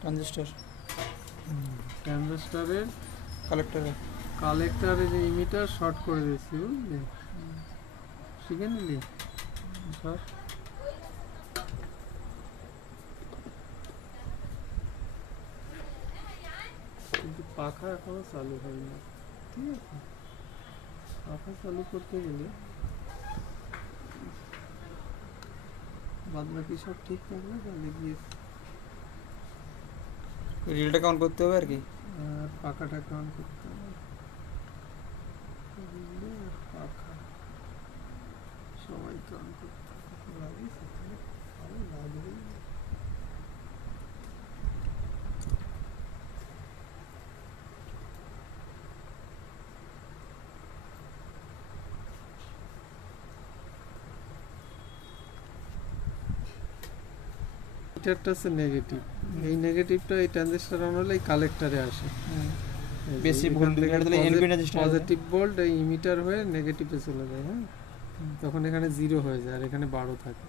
Transistor ট্রানজিস্টরের কালেক্টরে যে emitter short করে দিয়েছি, বুঝলি? শিখে নিলি সব। কিন্তু পাখা এখনো চালু হয়নি, ঠিক আছে? পাখা চালু করতে গেলে বাদ বাকি সব ঠিক থাকলে তাহলে গিয়ে রিলটাকে অন করতে হবে আর কি। পাখাটাকে অন করতে হবে। পাখা সবাইকে অন করতে হবে, লাগিয়েছে তাহলে ভালো লাগবে। এটা হচ্ছে নেগেটিভ, এই নেগেটিভটা এই ট্রানজিস্টর অন হলে এই কালেক্টরে আসে। বেশি ভোল্টেজ তাহলে এলপি ট্রানজিস্টর পজিটিভ ভোল্ট এই ইমিটার হয়ে নেগেটিভে চলে যায়, হ্যাঁ? তখন এখানে 0 হয়ে যায় আর এখানে 12 থাকে,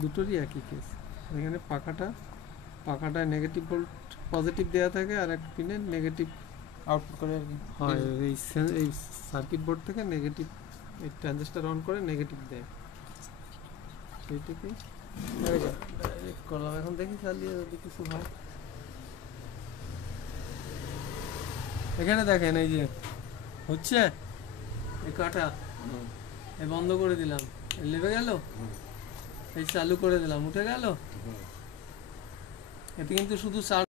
দুটোরই একই কেস। এখানে পাখাটা নেগেটিভ ভোল্ট পজিটিভ দেওয়া থাকে আর এক পিনে নেগেটিভ আউটপুট করে আর কি হয়। এই সার্কিট বোর্ড থেকে নেগেটিভ এই ট্রানজিস্টর অন করে নেগেটিভ দেয়, সেইটাকে ডাইরেক্ট করলাম। এখন দেখি চালিয়ে যদি কিছু হয়। এখানে দেখেন এই যে হচ্ছে এই কাটা, এই বন্ধ করে দিলাম, এই লেবে গেল, এই চালু করে দিলাম, উঠে গেল। এতে কিন্তু শুধু চার্জ